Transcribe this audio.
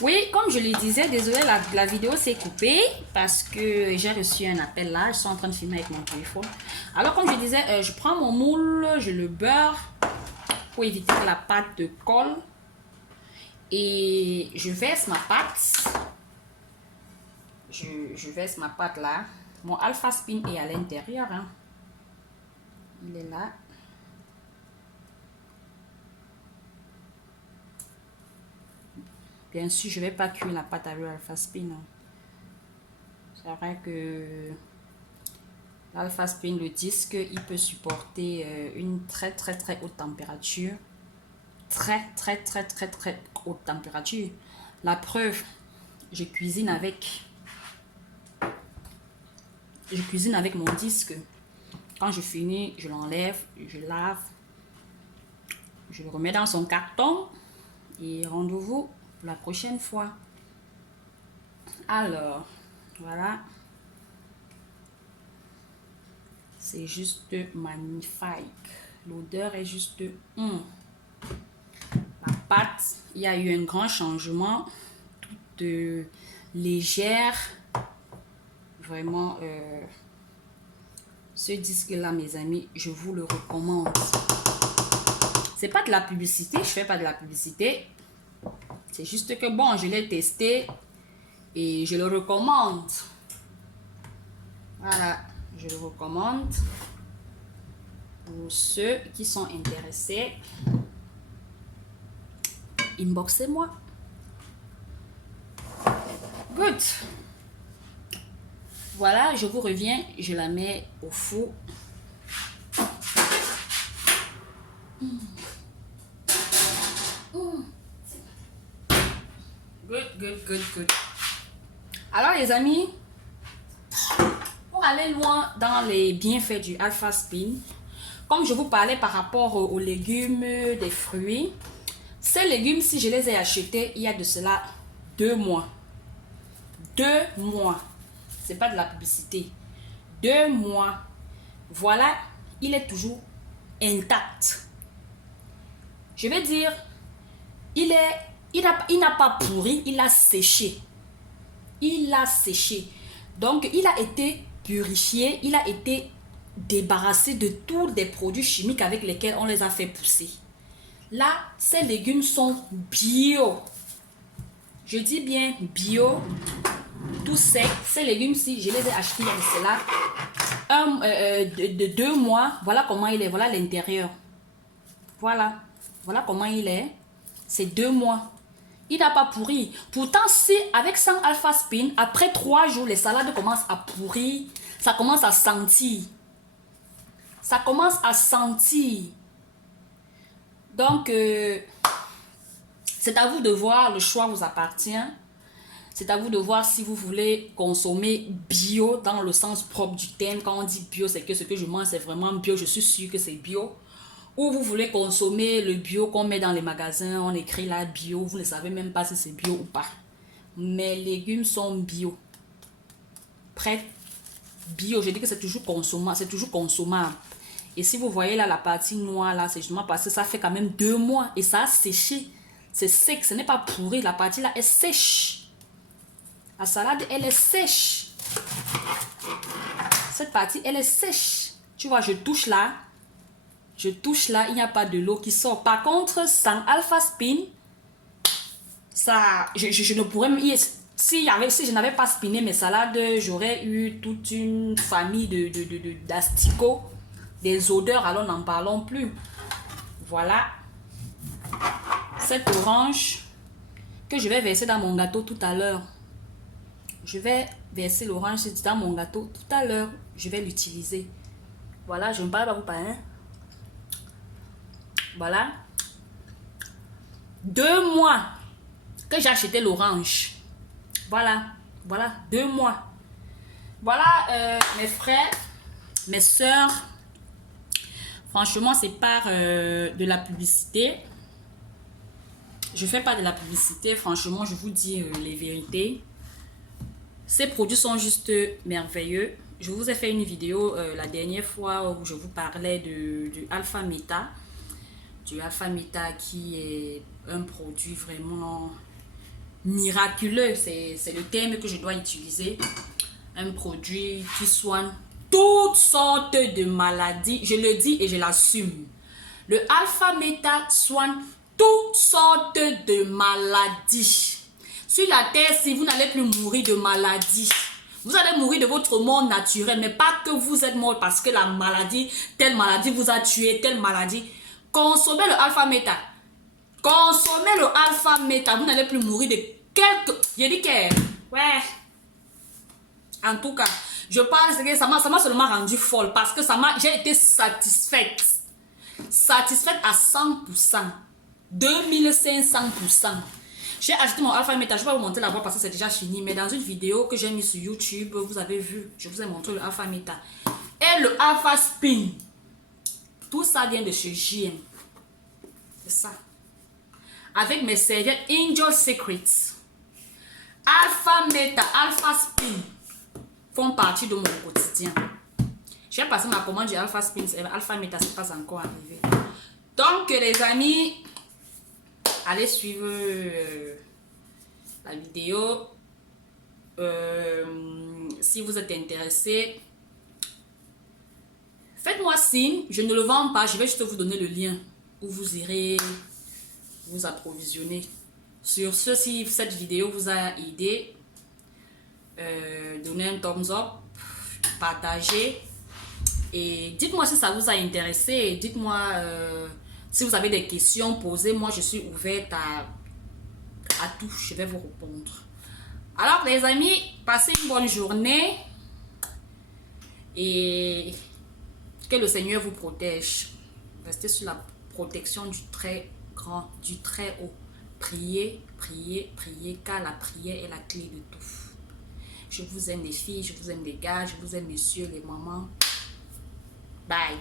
Oui, comme je le disais, désolé, la vidéo s'est coupée parce que j'ai reçu un appel là. Je suis en train de filmer avec mon téléphone. Alors, comme je disais, je prends mon moule, je le beurre pour éviter que la pâte de colle. Et je verse ma pâte. Je verse ma pâte là. Mon alpha spin est à l'intérieur. Hein. Il est là. Bien sûr, je ne vais pas cuire la pâte avec l'alpha spin. Hein. C'est vrai que l'alpha spin, le disque, il peut supporter une très haute température. Très haute température. La preuve, je cuisine avec mon disque. Quand je finis, je l'enlève, je lave, je le remets dans son carton et rendez-vous pour la prochaine fois. Alors, voilà. C'est juste magnifique. L'odeur est juste... La pâte, il y a eu un grand changement. Toute légère. Vraiment, ce disque-là, mes amis, je vous le recommande. C'est pas de la publicité, je fais pas de la publicité. C'est juste que bon, je l'ai testé et je le recommande. Voilà, je le recommande. Pour ceux qui sont intéressés, inboxez-moi. Good. Voilà, je vous reviens, je la mets au four. Good. Alors les amis, pour aller loin dans les bienfaits du alpha spin, comme je vous parlais par rapport aux légumes, des fruits, ces légumes, si je les ai achetés il y a de cela 2 mois. 2 mois. C'est pas de la publicité. 2 mois. Voilà, il est toujours intact. Je vais dire, il n'a pas pourri, il a séché. Il a séché. Donc, il a été purifié, il a été débarrassé de tous les produits chimiques avec lesquels on les a fait pousser. Là, ces légumes sont bio. Je dis bien bio. Tout sec. Ces légumes-ci, je les ai achetés il y a cela 2 mois. Voilà comment il est. Voilà l'intérieur. Voilà. Voilà comment il est. C'est 2 mois. Il n'a pas pourri. Pourtant, si avec 100 alpha spin, après 3 jours, les salades commencent à pourrir, ça commence à sentir. Ça commence à sentir. Donc, c'est à vous de voir. Le choix vous appartient. C'est à vous de voir si vous voulez consommer bio dans le sens propre du terme. Quand on dit bio, c'est que ce que je mange, c'est vraiment bio. Je suis sûre que c'est bio. Ou vous voulez consommer le bio qu'on met dans les magasins. On écrit là bio. Vous ne savez même pas si c'est bio ou pas. Mes légumes sont bio. Prêt? Bio. Je dis que c'est toujours consommable. C'est toujours consommable. Et si vous voyez là la partie noire là, c'est justement parce que ça fait quand même 2 mois. Et ça a séché. C'est sec. Ce n'est pas pourri. La partie là est sèche. La salade, elle est sèche. Cette partie, elle est sèche. Tu vois, je touche là. Je touche là, il n'y a pas de l'eau qui sort. Par contre, sans alpha spin, ça, je ne pourrais... Si je n'avais pas spiné mes salades, j'aurais eu toute une famille d'asticots. Des odeurs, alors n'en parlons plus. Voilà. Cette orange que je vais verser dans mon gâteau tout à l'heure. Je vais verser l'orange dans mon gâteau tout à l'heure. Je vais l'utiliser. Voilà, je ne parle pas vous parler. Hein? Voilà. 2 mois que j'ai acheté l'orange. Voilà. Voilà, 2 mois. Voilà, mes frères, mes soeurs. Franchement, c'est par de la publicité. Je ne fais pas de la publicité. Franchement, je vous dis les vérités. Ces produits sont juste merveilleux. Je vous ai fait une vidéo la dernière fois où je vous parlais du Alpha Meta. Du Alpha Meta qui est un produit vraiment miraculeux, c'est le terme que je dois utiliser. Un produit qui soigne toutes sortes de maladies. Je le dis et je l'assume. Le Alpha Meta soigne toutes sortes de maladies. Sur la terre, si vous n'allez plus mourir de maladies, vous allez mourir de votre mort naturelle, mais pas que vous êtes mort parce que la maladie, telle maladie vous a tué, telle maladie. Consommez le Alpha Meta. Consommez le Alpha Meta. Vous n'allez plus mourir de quelques... J'ai dit que... Ouais. En tout cas, je parle, c'est que ça m'a seulement rendu folle parce que j'ai été satisfaite. Satisfaite à 100%. 2500%. J'ai acheté mon Alpha Meta. Je vais vous montrer la voix parce que c'est déjà fini. Mais dans une vidéo que j'ai mise sur YouTube, vous avez vu, je vous ai montré le Alpha Meta. Et le Alpha Spin. Tout ça vient de chez JM. C'est ça. Avec mes serviettes Angel Secrets. Alpha Meta, Alpha Spin font partie de mon quotidien. J'ai passé ma commande du Alpha Spin. Alpha Meta, c'est pas encore arrivé. Donc, les amis, allez suivre la vidéo. Si vous êtes intéressé, faites-moi signe. Je ne le vends pas. Je vais juste vous donner le lien où vous irez vous approvisionner. Sur ce, si cette vidéo vous a aidé, donnez un thumbs up, partagez et dites-moi si ça vous a intéressé. Dites-moi si vous avez des questions, posez-moi. Je suis ouverte à tout. Je vais vous répondre. Alors les amis, passez une bonne journée et que le Seigneur vous protège. Restez sur la protection du très grand, du très haut. Priez, priez, priez, car la prière est la clé de tout. Je vous aime les filles, je vous aime les gars, je vous aime messieurs, les mamans. Bye.